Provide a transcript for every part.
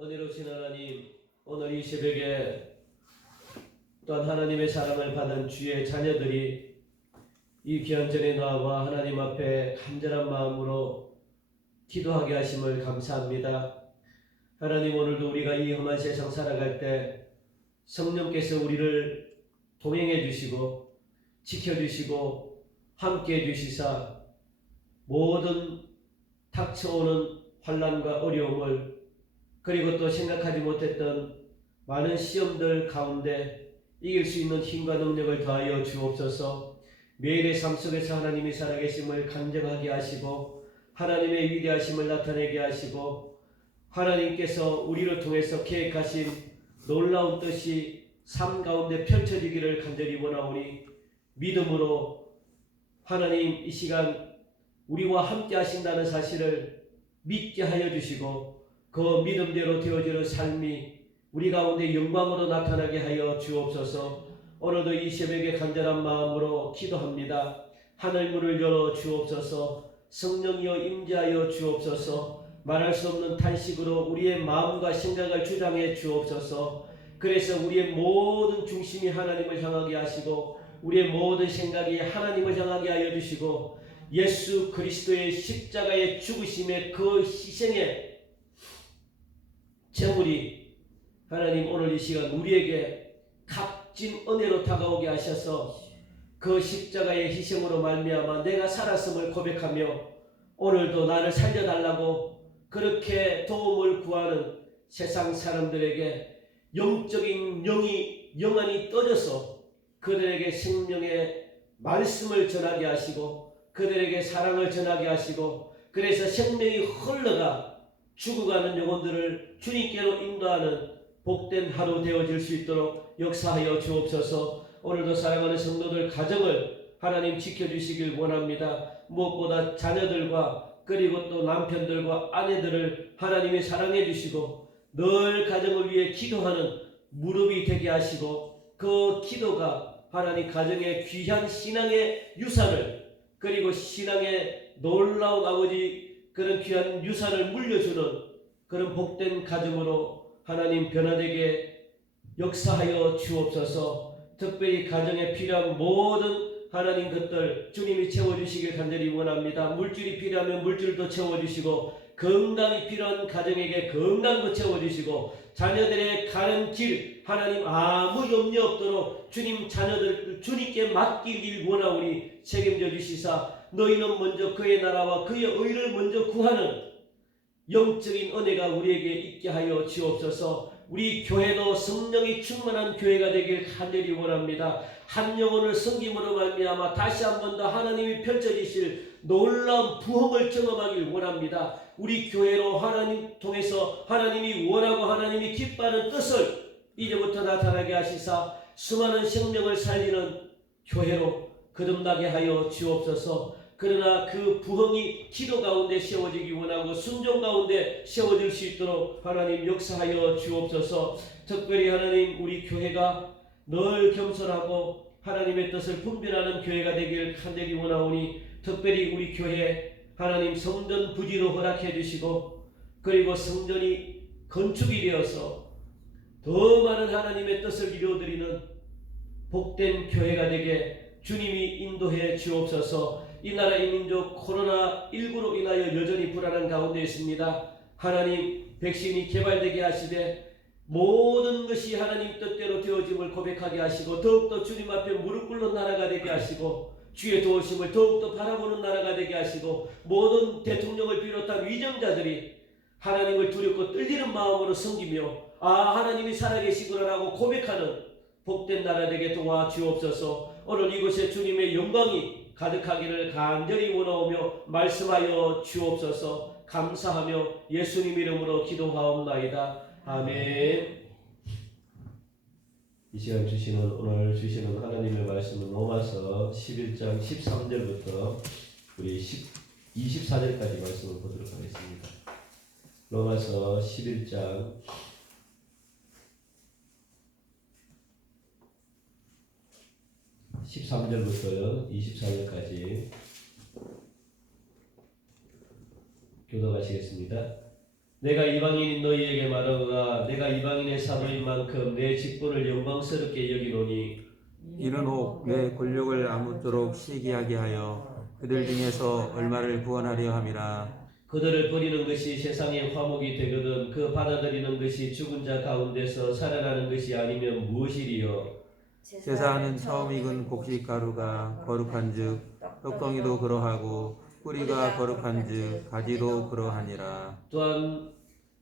은혜로우신 하나님, 오늘 이 새벽에 또한 하나님의 사랑을 받은 주의 자녀들이 이 귀한 전에 나와 하나님 앞에 간절한 마음으로 기도하게 하심을 감사합니다. 하나님, 오늘도 우리가 이 험한 세상 살아갈 때 성령께서 우리를 동행해 주시고 지켜주시고 함께해 주시사 모든 닥쳐오는 환난과 어려움을 그리고 또 생각하지 못했던 많은 시험들 가운데 이길 수 있는 힘과 능력을 더하여 주옵소서. 매일의 삶 속에서 하나님이 살아계심을 간증하게 하시고 하나님의 위대하심을 나타내게 하시고 하나님께서 우리를 통해서 계획하신 놀라운 뜻이 삶 가운데 펼쳐지기를 간절히 원하오니 믿음으로 하나님 이 시간 우리와 함께 하신다는 사실을 믿게 하여 주시고 그 믿음대로 되어지는 삶이 우리 가운데 영광으로 나타나게 하여 주옵소서. 오늘도 이 새벽에 간절한 마음으로 기도합니다. 하늘문을 열어 주옵소서. 성령이여 임재하여 주옵소서. 말할 수 없는 탄식으로 우리의 마음과 생각을 주장해 주옵소서. 그래서 우리의 모든 중심이 하나님을 향하게 하시고 우리의 모든 생각이 하나님을 향하게 하여 주시고 예수 그리스도의 십자가의 죽으심의 그 희생의 제물이 하나님 오늘 이 시간 우리에게 값진 은혜로 다가오게 하셔서 그 십자가의 희생으로 말미암아 내가 살았음을 고백하며 오늘도 나를 살려달라고 그렇게 도움을 구하는 세상 사람들에게 영적인 영이 영안이 떠져서 그들에게 생명의 말씀을 전하게 하시고 그들에게 사랑을 전하게 하시고 그래서 생명이 흘러가 죽어가는 영혼들을 주님께로 인도하는 복된 하루 되어질 수 있도록 역사하여 주옵소서. 오늘도 사랑하는 성도들 가정을 하나님 지켜주시길 원합니다. 무엇보다 자녀들과 그리고 또 남편들과 아내들을 하나님이 사랑해 주시고 늘 가정을 위해 기도하는 무릎이 되게 하시고 그 기도가 하나님 가정의 귀한 신앙의 유산을 그리고 신앙의 놀라운 아버지 그런 귀한 유산을 물려주는 그런 복된 가정으로 하나님 변화되게 역사하여 주옵소서. 특별히 가정에 필요한 모든 하나님 것들 주님이 채워주시길 간절히 원합니다. 물질이 필요하면 물질도 채워주시고 건강이 필요한 가정에게 건강도 채워주시고 자녀들의 가는 길 하나님 아무 염려 없도록 주님 자녀들 주님께 맡기길 원하오니 책임져 주시사 너희는 먼저 그의 나라와 그의 의를 먼저 구하는 영적인 은혜가 우리에게 있게 하여 주옵소서. 우리 교회도 성령이 충만한 교회가 되길 간절히 원합니다. 한 영혼을 섬김으로 말미암아 다시 한 번 더 하나님이 펼쳐지실 놀라운 부흥을 경험하길 원합니다. 우리 교회로 하나님 통해서 하나님이 원하고 하나님이 기뻐하는 뜻을 이제부터 나타나게 하시사 수많은 생명을 살리는 교회로 거듭나게 하여 주옵소서. 그러나 그 부흥이 기도 가운데 세워지기 원하고 순종 가운데 세워질 수 있도록 하나님 역사하여 주옵소서. 특별히 하나님 우리 교회가 늘 겸손하고 하나님의 뜻을 분별하는 교회가 되길 간절히 원하오니 특별히 우리 교회 하나님 성전 부지로 허락해 주시고 그리고 성전이 건축이 되어서 더 많은 하나님의 뜻을 이루어드리는 복된 교회가 되게 주님이 인도해 주옵소서. 이 나라 이 민족 코로나19로 인하여 여전히 불안한 가운데 있습니다. 하나님 백신이 개발되게 하시되 모든 것이 하나님 뜻대로 되어짐을 고백하게 하시고 더욱더 주님 앞에 무릎 꿇는 나라가 되게 하시고 주의 도우심을 더욱더 바라보는 나라가 되게 하시고 모든 대통령을 비롯한 위정자들이 하나님을 두렵고 떨리는 마음으로 섬기며 하나님이 살아계시구나라고 고백하는 복된 나라 되게 도와주옵소서. 오늘 이곳에 주님의 영광이 가득하기를 간절히 원하오며 말씀하여 주옵소서. 감사하며 예수님 이름으로 기도하옵나이다. 아멘. 이 시간 오늘 주시는 하나님의 말씀은 로마서 11장 13절부터 우리 24절까지 말씀을 보도록 하겠습니다. 로마서 11장 13절부터 24절까지 교독하시겠습니다. 내가 이방인인 너희에게 말하노라. 이방인의 사도인 만큼 내 직분을 영광스럽게 여기노니 이는 혹 내 권력을 아무쪼록 시기하게 하여 그들 중에서 얼마를 구원하려 함이라. 그들을 버리는 것이 세상의 화목이 되거든 그 받아들이는 것이 죽은 자 가운데서 살아나는 것이 아니면 무엇이리요. 세상은 처음 익은 곡식 가루가 거룩한즉 떡덩이도 그러하고 뿌리가 거룩한즉 가지도 그러하니라. 또한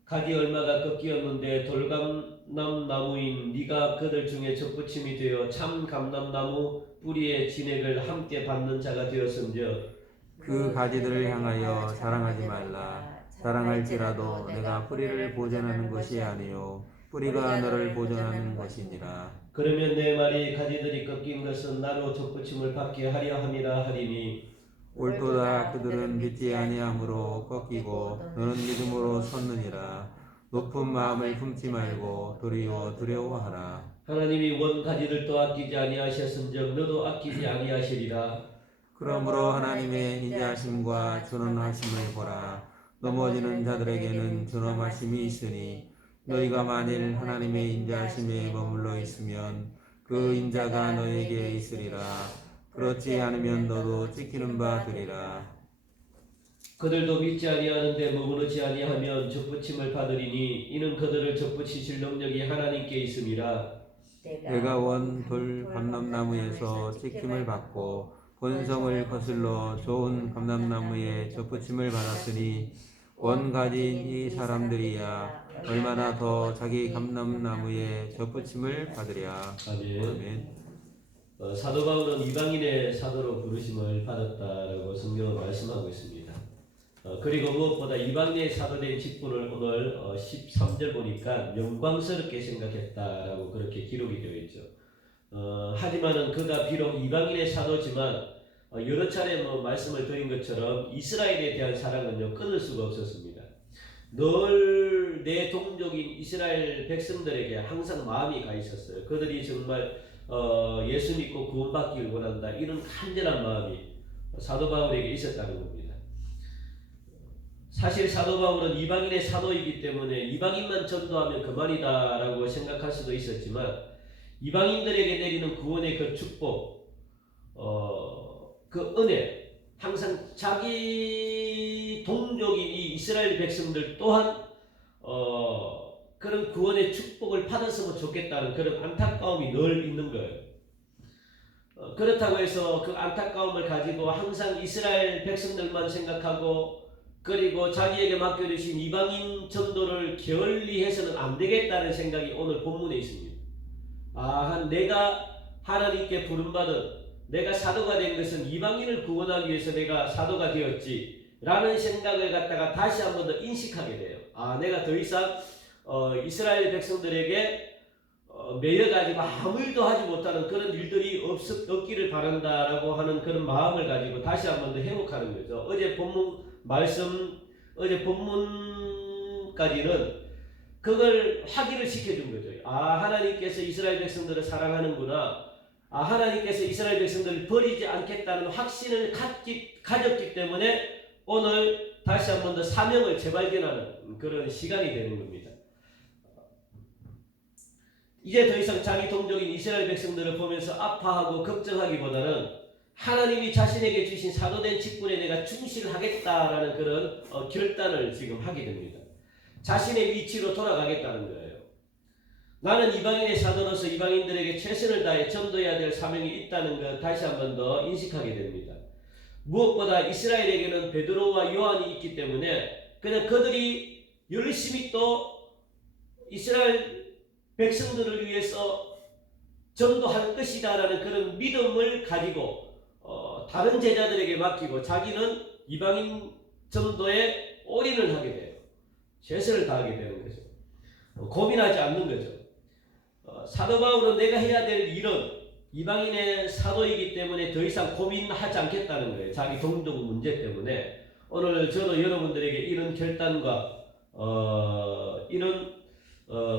가지 얼마가 꺾이었는데 돌감람나무인 네가 그들 중에 접붙임이 되어 참 감람나무 뿌리의 진액을 함께 받는 자가 되었음즉 그 가지들을 향하여 자랑하지 말라. 자랑할지라도 내가 뿌리를 보존하는 것이 아니요 뿌리가 너를 보존하는 것이니라. 그러면 내 말이 가지들이 꺾인 것은 나로 접붙임을 받게 하려 함이라 하리니 옳도다. 그들은 믿지 아니함으로 꺾이고 너는 믿음으로 섰느니라. 높은 마음을 품지 말고 도리어 두려워하라. 하나님이 원 가지들도 아끼지 아니하셨은즉 너도 아끼지 아니하시리라. 그러므로 하나님의 인자하심과 존엄하심을 보라. 넘어지는 자들에게는 존엄하심이 있으니 너희가 만일 하나님의 인자하심에 머물러 있으면 그 인자가 너에게 있으리라. 그렇지 않으면 너도 지키는 바 되리라. 그들도 믿지 아니하는데 머무르지 아니하면 접붙임을 받으리니 이는 그들을 접붙이실 능력이 하나님께 있음이라. 내가 원 돌 감람나무에서 지킴을 받고 본성을 거슬러 좋은 감람나무에 접붙임을 받았으니 원 가진 이 사람들이야 얼마나 더 자기 감람나무에 접붙임을 받으랴. 아멘. 아멘. 사도 바울은 이방인의 사도로 부르심을 받았다라고 성경은 말씀하고 있습니다. 그리고 무엇보다 이방인의 사도된 직분을 오늘 13절 보니까 영광스럽게 생각했다라고 그렇게 기록이 되어 있죠. 하지만은 그가 비록 이방인의 사도지만 여러 차례 말씀을 드린 것처럼 이스라엘에 대한 사랑은요 끊을 수가 없었습니다. 늘 내 동족인 이스라엘 백성들에게 항상 마음이 가 있었어요. 그들이 정말 예수 믿고 구원받기를 원한다 이런 간절한 마음이 사도 바울에게 있었다는 겁니다. 사실 사도 바울은 이방인의 사도이기 때문에 이방인만 전도하면 그만이다라고 생각할 수도 있었지만 이방인들에게 내리는 구원의 그 축복, 그 은혜, 항상 자기 동족인 이 이스라엘 백성들 또한 그런 구원의 축복을 받았으면 좋겠다는 그런 안타까움이 늘 있는 거예요. 그렇다고 해서 그 안타까움을 가지고 항상 이스라엘 백성들만 생각하고 그리고 자기에게 맡겨주신 이방인 전도를 게을리 해서는 안 되겠다는 생각이 오늘 본문에 있습니다. 내가 하나님께 부름받은 내가 사도가 된 것은 이방인을 구원하기 위해서 내가 사도가 되었지 라는 생각을 갖다가 다시 한 번 더 인식하게 돼요. 내가 더 이상 이스라엘 백성들에게 매여가지고 아무 일도 하지 못하는 그런 일들이 없기를 바란다라고 하는 그런 마음을 가지고 다시 한 번 더 회복하는 거죠. 어제 본문까지는 그걸 확인을 시켜준 거죠. 하나님께서 이스라엘 백성들을 사랑하는구나. 하나님께서 이스라엘 백성들을 버리지 않겠다는 확신을 가졌기 때문에 오늘 다시 한 번 더 사명을 재발견하는 그런 시간이 되는 겁니다. 이제 더 이상 자기 동족인 이스라엘 백성들을 보면서 아파하고 걱정하기보다는 하나님이 자신에게 주신 사도된 직분에 내가 충실을 하겠다라는 그런 결단을 지금 하게 됩니다. 자신의 위치로 돌아가겠다는 거예요. 나는 이방인의 사도로서 이방인들에게 최선을 다해 전도해야 될 사명이 있다는 것 다시 한 번 더 인식하게 됩니다. 무엇보다 이스라엘에게는 베드로와 요한이 있기 때문에 그냥 그들이 열심히 또 이스라엘 백성들을 위해서 전도할 것이다라는 그런 믿음을 가지고 다른 제자들에게 맡기고 자기는 이방인 전도에 올인을 하게 돼요. 최선을 다하게 되는 거죠. 고민하지 않는 거죠. 사도 바울은 내가 해야 될 일은 이방인의 사도이기 때문에 더 이상 고민하지 않겠다는 거예요. 자기 동족 문제 때문에. 오늘 저도 여러분들에게 이런 결단과 이런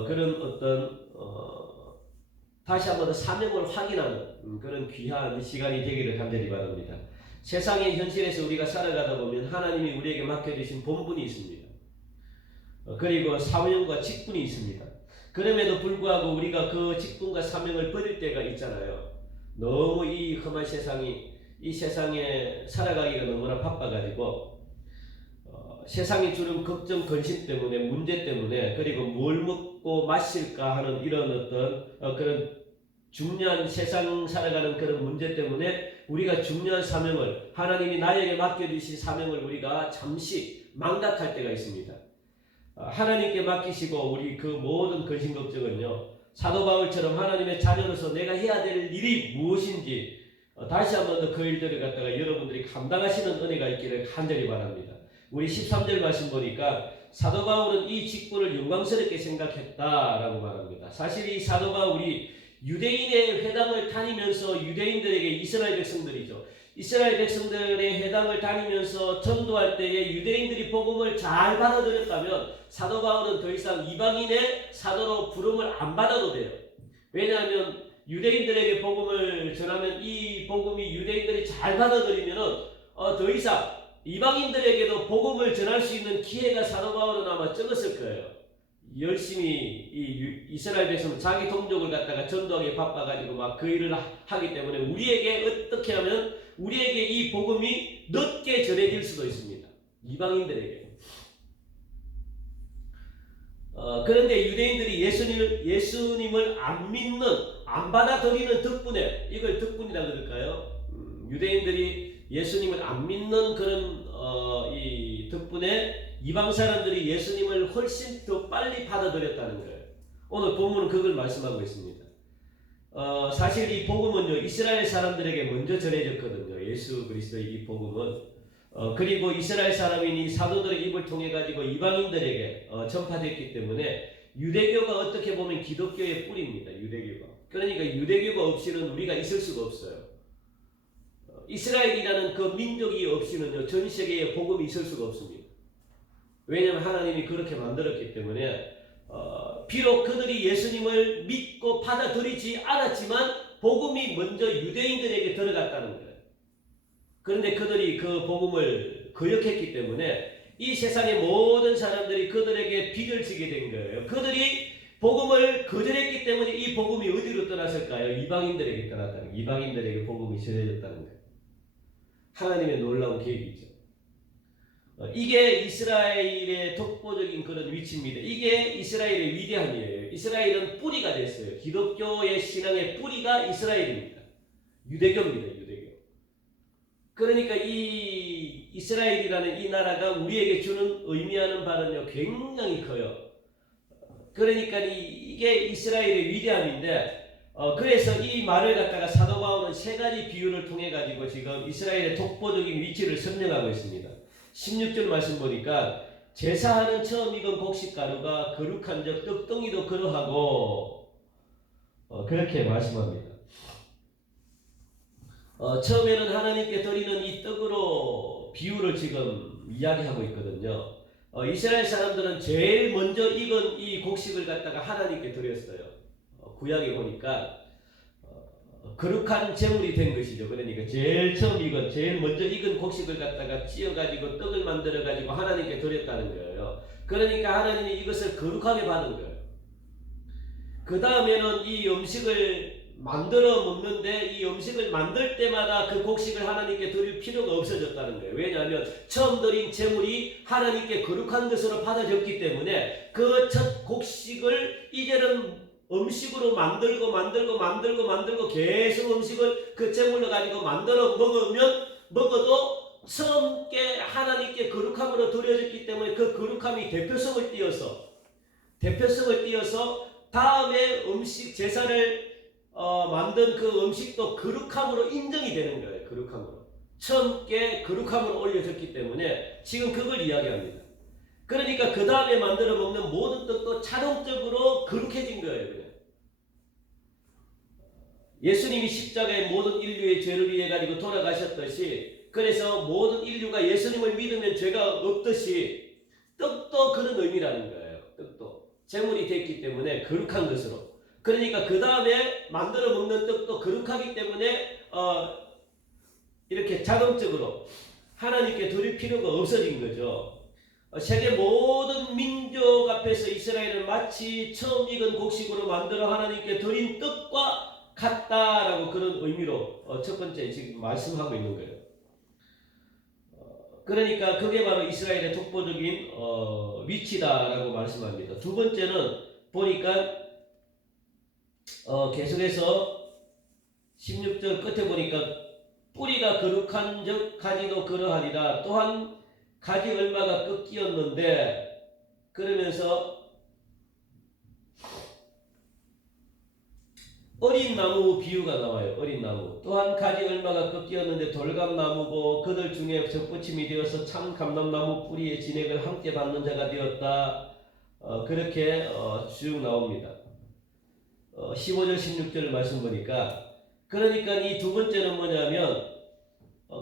그런 어떤 다시 한번 사명을 확인하는 그런 귀한 시간이 되기를 간절히 바랍니다. 세상의 현실에서 우리가 살아가다 보면 하나님이 우리에게 맡겨주신 본분이 있습니다. 그리고 사명과 직분이 있습니다. 그럼에도 불구하고 우리가 그 직분과 사명을 버릴 때가 있잖아요. 너무 이 험한 이 세상에 살아가기가 너무나 바빠가지고 세상이 주는 걱정, 근심 때문에, 문제 때문에, 그리고 뭘 먹고 마실까 하는 이런 어떤 그런 중요한 세상 살아가는 그런 문제 때문에 우리가 중요한 사명을, 하나님이 나에게 맡겨주신 사명을 우리가 잠시 망각할 때가 있습니다. 하나님께 맡기시고 우리 그 모든 근심 걱정은요, 사도 바울처럼 하나님의 자녀로서 내가 해야 될 일이 무엇인지 다시 한번 더 그 일들을 갖다가 여러분들이 감당하시는 은혜가 있기를 간절히 바랍니다. 우리 13절 말씀 보니까 사도 바울은 이 직분을 영광스럽게 생각했다라고 말합니다. 사실 이 사도 바울이 유대인의 회당을 다니면서 유대인들에게, 이스라엘 백성들이죠, 이스라엘 백성들의 회당을 다니면서 전도할 때에 유대인들이 복음을 잘 받아들였다면 사도 바울은 더 이상 이방인의 사도로 부름을 안 받아도 돼요. 왜냐하면 유대인들에게 복음을 전하면 이 복음이 유대인들이 잘 받아들이면 더 이상 이방인들에게도 복음을 전할 수 있는 기회가 사도 바울은 아마 적었을 거예요. 열심히 이 이스라엘 백성은 자기 동족을 갖다가 전도하기에 바빠가지고 막 그 일을 하기 때문에 우리에게 어떻게 하면 우리에게 이 복음이 늦게 전해질 수도 있습니다. 이방인들에게. 그런데 유대인들이 예수님을 안 믿는, 안 받아들이는 덕분에, 이걸 덕분이라 그럴까요? 유대인들이 예수님을 안 믿는 그런 이 덕분에 이방 사람들이 예수님을 훨씬 더 빨리 받아들였다는 거예요. 오늘 본문은 그걸 말씀하고 있습니다. 사실 이 복음은요, 이스라엘 사람들에게 먼저 전해졌거든요. 예수 그리스도의 이 복음은. 그리고 이스라엘 사람인 이 사도들의 입을 통해 가지고 이방인들에게 전파됐기 때문에 유대교가 어떻게 보면 기독교의 뿌리입니다. 유대교가. 그러니까 유대교가 없이는 우리가 있을 수가 없어요. 이스라엘이라는 그 민족이 없이는요, 전 세계에 복음이 있을 수가 없습니다. 왜냐하면 하나님이 그렇게 만들었기 때문에 비록 그들이 예수님을 믿고 받아들이지 않았지만 복음이 먼저 유대인들에게 들어갔다는 거예요. 그런데 그들이 그 복음을 거역했기 때문에 이 세상의 모든 사람들이 그들에게 비를 지게 된 거예요. 그들이 복음을 거절했기 때문에 이 복음이 어디로 떠났을까요? 이방인들에게 떠났다는 거예요. 이방인들에게 복음이 전해졌다는 거예요. 하나님의 놀라운 계획이죠. 이게 이스라엘의 독보적인 그런 위치입니다. 이게 이스라엘의 위대함이에요. 이스라엘은 뿌리가 됐어요. 기독교의 신앙의 뿌리가 이스라엘입니다. 유대교입니다. 유대교. 그러니까 이 이스라엘이라는 이 나라가 우리에게 주는 의미하는 바는요, 굉장히 커요. 그러니까 이게 이스라엘의 위대함인데, 그래서 이 말을 갖다가 사도 바울은 세 가지 비유를 통해 가지고 지금 이스라엘의 독보적인 위치를 설명하고 있습니다. 16절 말씀 보니까 제사하는 처음 익은 곡식가루가 거룩한 적 떡덩이도 그러하고 그렇게 말씀합니다. 처음에는 하나님께 드리는 이 떡으로 비유를 지금 이야기하고 있거든요. 이스라엘 사람들은 제일 먼저 익은 이 곡식을 갖다가 하나님께 드렸어요. 구약에 보니까 거룩한 제물이 된 것이죠. 그러니까 제일 처음 익은, 제일 먼저 익은 곡식을 갖다가 찧어가지고 떡을 만들어가지고 하나님께 드렸다는 거예요. 그러니까 하나님이 이것을 거룩하게 받은 거예요. 그 다음에는 이 음식을 만들어 먹는데 이 음식을 만들 때마다 그 곡식을 하나님께 드릴 필요가 없어졌다는 거예요. 왜냐하면 처음 드린 제물이 하나님께 거룩한 것으로 받아졌기 때문에 그 첫 곡식을 이제는 음식으로 만들고 계속 음식을 그 제물로 가지고 만들어 먹어도 처음께 하나님께 거룩함으로 드려졌기 때문에 그 거룩함이 대표성을 띄어서 다음에 음식 제사를 만든 그 음식도 거룩함으로 인정이 되는 거예요. 거룩함으로. 처음께 거룩함으로 올려졌기 때문에 지금 그걸 이야기합니다. 그러니까 그 다음에 만들어 먹는 모든 떡도 자동적으로 거룩해진 거예요. 그냥. 예수님이 십자가에 모든 인류의 죄를 위해 가지고 돌아가셨듯이, 그래서 모든 인류가 예수님을 믿으면 죄가 없듯이 떡도 그런 의미라는 거예요. 떡도 제물이 됐기 때문에 거룩한 것으로. 그러니까 그 다음에 만들어 먹는 떡도 거룩하기 때문에 이렇게 자동적으로 하나님께 드릴 필요가 없어진 거죠. 세계 모든 민족 앞에서 이스라엘은 마치 처음 익은 곡식으로 만들어 하나님께 드린 떡과 같다라고 그런 의미로 첫 번째 지금 말씀하고 있는 거예요. 그러니까 그게 바로 이스라엘의 독보적인 위치다라고 말씀합니다. 두 번째는 보니까 계속해서 16절 끝에 보니까 뿌리가 거룩한 적 가지도 그러하리라. 또한 가지 얼마가 꺾이었는데 그러면서 어린 나무 비유가 나와요. 어린 나무. 또한 가지 얼마가 꺾이었는데 돌감나무고 그들 중에 적붙임이 되어서 참 감람나무 뿌리의 진액을 함께 받는 자가 되었다. 그렇게 쭉 나옵니다. 15절 16절 말씀 보니까 그러니까 이 두 번째는 뭐냐면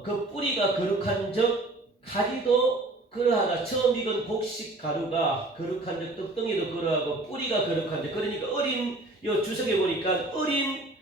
그 뿌리가 거룩한 적 가지도 그러하다. 처음 익은 곡식 가루가 거룩한 적 떡덩이도 그러하고 뿌리가 거룩한 적 그러니까 어린 요 주석에 보니까 어린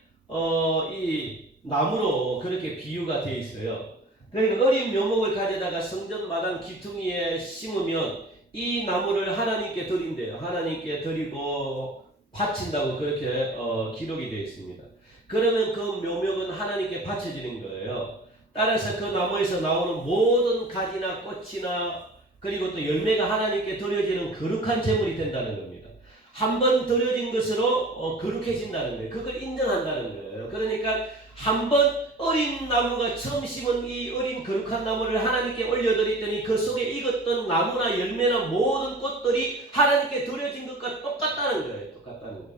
이 나무로 그렇게 비유가 되어 있어요. 그러니까 어린 묘목을 가져다가 성전 마당 기퉁이에 심으면 이 나무를 하나님께 드린대요. 하나님께 드리고 바친다고 그렇게 기록이 되어 있습니다. 그러면 그 묘목은 하나님께 바쳐지는 거예요. 따라서 그 나무에서 나오는 모든 가지나 꽃이나 그리고 또 열매가 하나님께 드려지는 거룩한 제물이 된다는 겁니다. 한번 드려진 것으로 거룩해진다는 거예요. 그걸 인정한다는 거예요. 그러니까 한번 어린 나무가 처음 심은 이 어린 거룩한 나무를 하나님께 올려드렸더니 그 속에 익었던 나무나 열매나 모든 꽃들이 하나님께 드려진 것과 똑같다는 거예요. 똑같다는 거예요.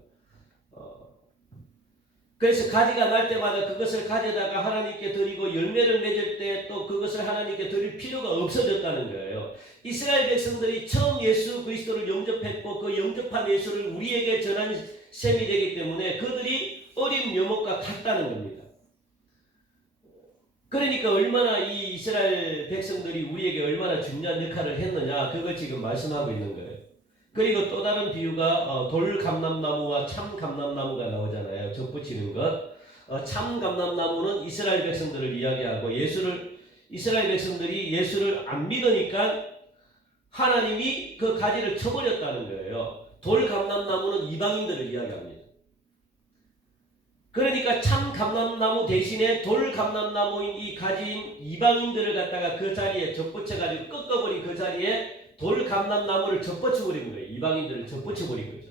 그래서 가지가 날 때마다 그것을 가져다가 하나님께 드리고 열매를 맺을 때 또 그것을 하나님께 드릴 필요가 없어졌다는 거예요. 이스라엘 백성들이 처음 예수 그리스도를 영접했고 그 영접한 예수를 우리에게 전한 셈이 되기 때문에 그들이 어린 묘목과 같다는 겁니다. 그러니까 얼마나 이 이스라엘 백성들이 우리에게 얼마나 중요한 역할을 했느냐 그걸 지금 말씀하고 있는 거예요. 그리고 또 다른 비유가 돌감람나무와 참감람나무가 나오잖아요. 접붙이는 것. 참감람나무는 이스라엘 백성들을 이야기하고 이스라엘 백성들이 예수를 안 믿으니까 하나님이 그 가지를 쳐버렸다는 거예요. 돌감람나무는 이방인들을 이야기합니다. 그러니까 참감람나무 대신에 돌감람나무인 이 가지인 이방인들을 갖다가 그 자리에 접붙여가지고 꺾어버린 그 자리에 돌감람나무를 접붙여버린 거예요. 이방인들을 접붙여버린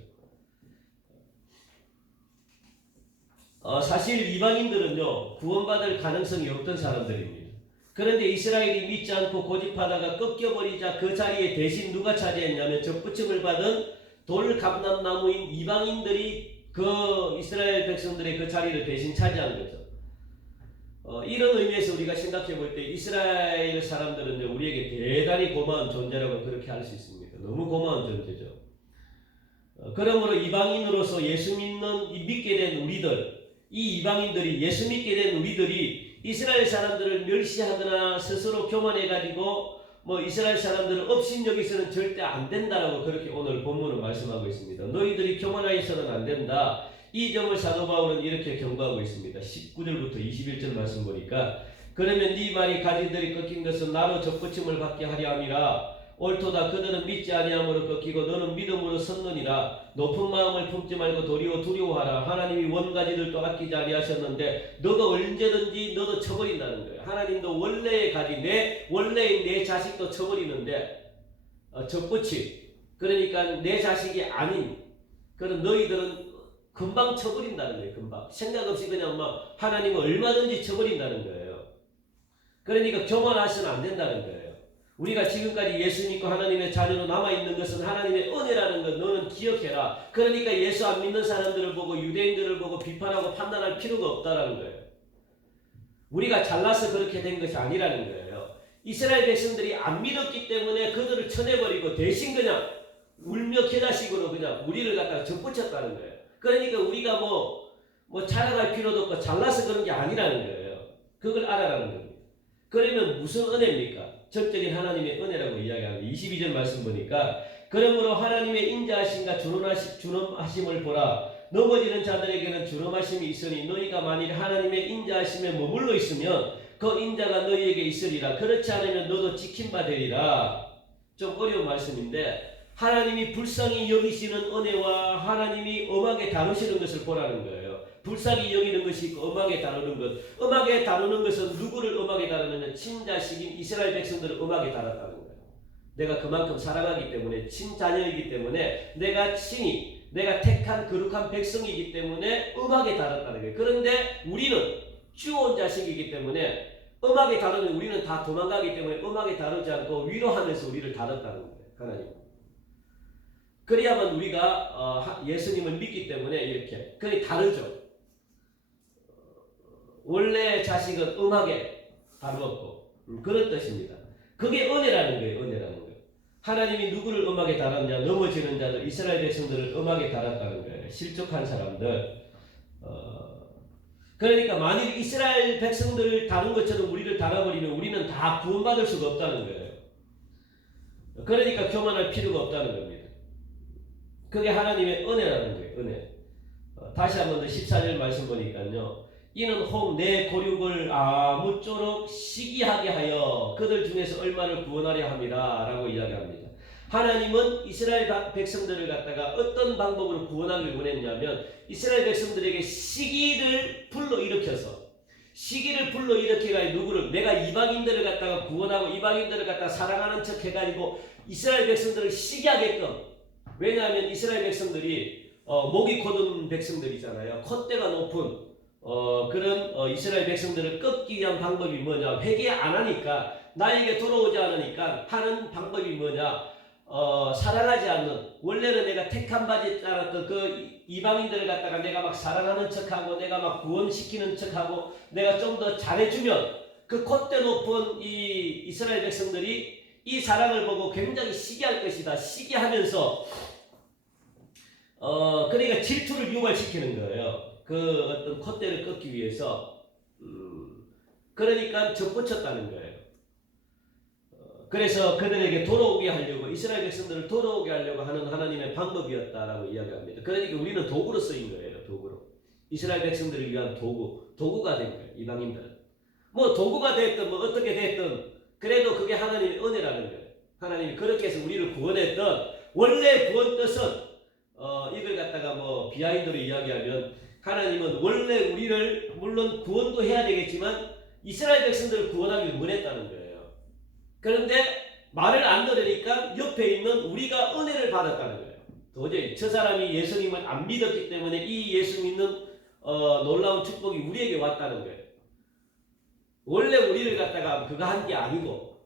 거죠. 사실 이방인들은요 구원받을 가능성이 없던 사람들입니다. 그런데 이스라엘이 믿지 않고 고집하다가 꺾여버리자 그 자리에 대신 누가 차지했냐면 접붙임을 받은 돌감람나무인 이방인들이 그 이스라엘 백성들의 그 자리를 대신 차지한 거죠. 이런 의미에서 우리가 생각해 볼 때 이스라엘 사람들은 우리에게 대단히 고마운 존재라고 그렇게 할 수 있습니다. 너무 고마운 존재죠. 그러므로 이방인으로서 예수 믿게 된 우리들, 이 이방인들이 예수 믿게 된 우리들이 이스라엘 사람들을 멸시하거나 스스로 교만해가지고 이스라엘 사람들을 업신여기서는 절대 안 된다라고 그렇게 오늘 본문은 말씀하고 있습니다. 너희들이 교만하여서는 안 된다. 이 점을 사도 바울은 이렇게 경고하고 있습니다. 19절부터 21절 말씀 보니까 그러면 네 말이 가지들이 꺾인 것은 나로 접붙임을 받게 하려 함이라. 옳도다. 그들은 믿지 아니함으로 꺾이고 너는 믿음으로 섰느니라. 높은 마음을 품지 말고 도리어 두려워하라. 하나님이 원가지들도 아끼지 아니하셨는데 너도 언제든지 너도 쳐버린다는 거예요. 하나님도 원래의 가지 원래의 내 자식도 쳐버리는데 접붙임 그러니까 내 자식이 아닌 그런 너희들은 금방 쳐버린다는 거예요. 금방 생각 없이 그냥 하나님은 얼마든지 쳐버린다는 거예요. 그러니까 교만하시면 안 된다는 거예요. 우리가 지금까지 예수 믿고 하나님의 자녀로 남아있는 것은 하나님의 은혜라는 것 너는 기억해라. 그러니까 예수 안 믿는 사람들을 보고 유대인들을 보고 비판하고 판단할 필요가 없다라는 거예요. 우리가 잘나서 그렇게 된 것이 아니라는 거예요. 이스라엘 백성들이 안 믿었기 때문에 그들을 쳐내버리고 대신 그냥 울며 겨자식으로 그냥 우리를 갖다가 접붙였다는 거예요. 그러니까 우리가 자랑할 필요도 없고 잘나서 그런 게 아니라는 거예요. 그걸 알아라는 겁니다. 그러면 무슨 은혜입니까? 전적인 하나님의 은혜라고 이야기합니다. 22절 말씀 보니까 그러므로 하나님의 인자하심과 준엄하심을 보라. 넘어지는 자들에게는 준엄하심이 있으니 너희가 만일 하나님의 인자하심에 머물러 있으면 그 인자가 너희에게 있으리라. 그렇지 않으면 너도 지킴바 되리라. 좀 어려운 말씀인데 하나님이 불쌍히 여기시는 은혜와 하나님이 엄하게 다루시는 것을 보라는 거예요. 불쌍히 여기는 것이 있고 엄하게 다루는 것. 엄하게 다루는 것은 누구를 엄하게 다루느냐? 친자식인 이스라엘 백성들을 엄하게 다뤘다는 거예요. 내가 그만큼 사랑하기 때문에 친자녀이기 때문에 내가 택한 거룩한 백성이기 때문에 엄하게 다뤘다는 거예요. 그런데 우리는 주온 자식이기 때문에 엄하게 다루면 우리는 다 도망가기 때문에 엄하게 다루지 않고 위로하면서 우리를 다뤘다는 거예요. 하나님. 그래야만 우리가 예수님을 믿기 때문에 이렇게 그게 다르죠. 원래 자식은 엄하게 다루었고 그런 뜻입니다. 그게 은혜라는 거예요. 은혜라는 거예요. 하나님이 누구를 엄하게 다뤘냐? 넘어지는 자들, 이스라엘 백성들을 엄하게 다뤘다는 거예요. 실족한 사람들. 그러니까 만일 이스라엘 백성들을 다룬 것처럼 우리를 다뤄버리면 우리는 다 구원받을 수가 없다는 거예요. 그러니까 교만할 필요가 없다는 겁니다. 그게 하나님의 은혜라는 거예요. 은혜. 다시 한 번 더 14절 말씀 보니까요. 이는 혹 내 고륙을 아무쪼록 시기하게 하여 그들 중에서 얼마를 구원하려 함이라 라고 이야기합니다. 하나님은 이스라엘 백성들을 갖다가 어떤 방법으로 구원하길 원했냐면 이스라엘 백성들에게 시기를 불러일으켜서 누구를 내가 이방인들을 갖다가 구원하고 이방인들을 갖다가 사랑하는 척 해가지고 이스라엘 백성들을 시기하게끔. 왜냐하면 이스라엘 백성들이 목이 곧은 백성들이잖아요. 콧대가 높은 그런 이스라엘 백성들을 끊기 위한 방법이 뭐냐? 회개 안 하니까 나에게 돌아오지 않으니까 하는 방법이 뭐냐? 사랑하지 않는, 원래는 내가 택한 바지 따랐던 그 이방인들을 갖다가 내가 막 사랑하는 척하고 내가 막 구원시키는 척하고 내가 좀 더 잘해주면 그 콧대 높은 이 이스라엘 백성들이 이 사랑을 보고 굉장히 시기할 것이다. 시기하면서 그러니까 질투를 유발시키는 거예요. 그 어떤 콧대를 꺾기 위해서. 그러니까 접붙였다는 거예요. 그래서 그들에게 돌아오게 하려고, 이스라엘 백성들을 돌아오게 하려고 하는 하나님의 방법이었다라고 이야기합니다. 그러니까 우리는 도구로 쓰인 거예요. 도구로. 이스라엘 백성들을 위한 도구가 된 거예요. 이방인들은. 뭐 도구가 됐든 뭐 어떻게 됐든 그래도 그게 하나님의 은혜라는 거예요. 하나님이 그렇게 해서 우리를 구원했던 원래 구원 뜻은 이걸 갖다가 뭐 비하인드로 이야기하면 하나님은 원래 우리를 물론 구원도 해야 되겠지만 이스라엘 백성들을 구원하기를 원했다는 거예요. 그런데 말을 안 들으니까 옆에 있는 우리가 은혜를 받았다는 거예요. 도저히 저 사람이 예수님을 안 믿었기 때문에 이 예수 믿는 놀라운 축복이 우리에게 왔다는 거예요. 원래 우리를 갖다가 그거 한 게 아니고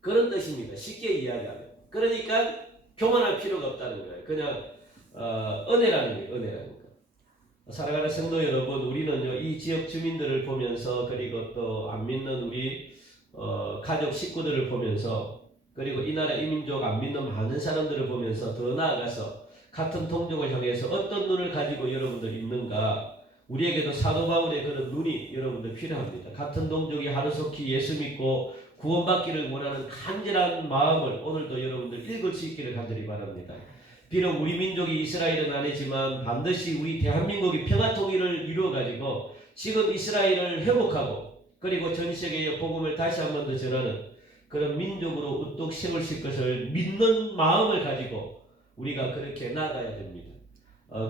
그런 뜻입니다. 쉽게 이야기하면. 그러니까 교만할 필요가 없다는 거예요. 그냥 은혜라는 거예요. 은혜라는 거. 사랑하는 성도 여러분, 우리는요 이 지역 주민들을 보면서 그리고 또 안 믿는 우리 가족 식구들을 보면서 그리고 이 나라 이 민족 안 믿는 많은 사람들을 보면서 더 나아가서 같은 동족을 향해서 어떤 눈을 가지고 여러분들 있는가, 우리에게도 사도 바울의 그런 눈이 여러분들 필요합니다. 같은 동족이 하루속히 예수 믿고 구원받기를 원하는 간절한 마음을 오늘도 여러분들 읽을 수 있기를 간절히 바랍니다. 비록 우리 민족이 이스라엘은 아니지만 반드시 우리 대한민국이 평화통일을 이루어가지고 지금 이스라엘을 회복하고 그리고 전 세계의 복음을 다시 한 번 더 전하는 그런 민족으로 우뚝 세우실 것을 믿는 마음을 가지고 우리가 그렇게 나아가야 됩니다.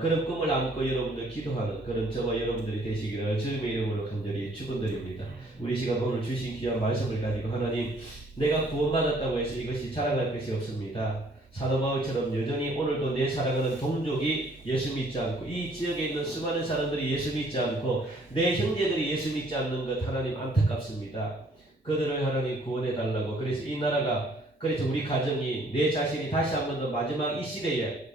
그런 꿈을 안고 여러분들 기도하는 그런 저와 여러분들이 되시기를 주님의 이름으로 간절히 축원드립니다. 우리 시간 오늘 주신 귀한 말씀을 가지고 하나님, 내가 구원받았다고 해서 이것이 자랑할 것이 없습니다. 사도 바울처럼 여전히 오늘도 내 사랑하는 동족이 예수 믿지 않고 이 지역에 있는 수많은 사람들이 예수 믿지 않고 내 형제들이 예수 믿지 않는 것 하나님 안타깝습니다. 그들을 하나님 구원해 달라고. 그래서 이 나라가, 그래서 우리 가정이, 내 자신이 다시 한 번 더 마지막 이 시대에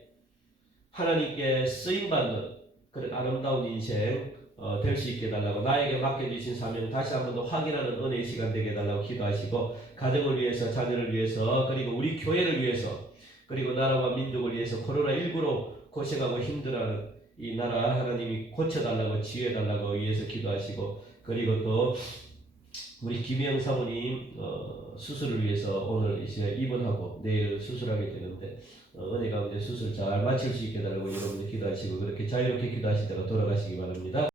하나님께 쓰임받는 그런 아름다운 인생 될 수 있게 해달라고, 나에게 맡겨주신 사명을 다시 한 번 더 확인하는 은혜의 시간 되게 해달라고 기도하시고, 가정을 위해서, 자녀를 위해서, 그리고 우리 교회를 위해서, 그리고 나라와 민족을 위해서 코로나19로 고생하고 힘들어하는 이 나라 하나님이 고쳐달라고, 치유해달라고 위해서 기도하시고, 그리고 또 우리 김영 사모님 수술을 위해서 오늘 이제 입원하고 내일 수술하게 되는데 은혜 가운데 수술 잘 마칠 수 있게 해달라고 여러분들 기도하시고 그렇게 자유롭게 기도하시다가 돌아가시기 바랍니다.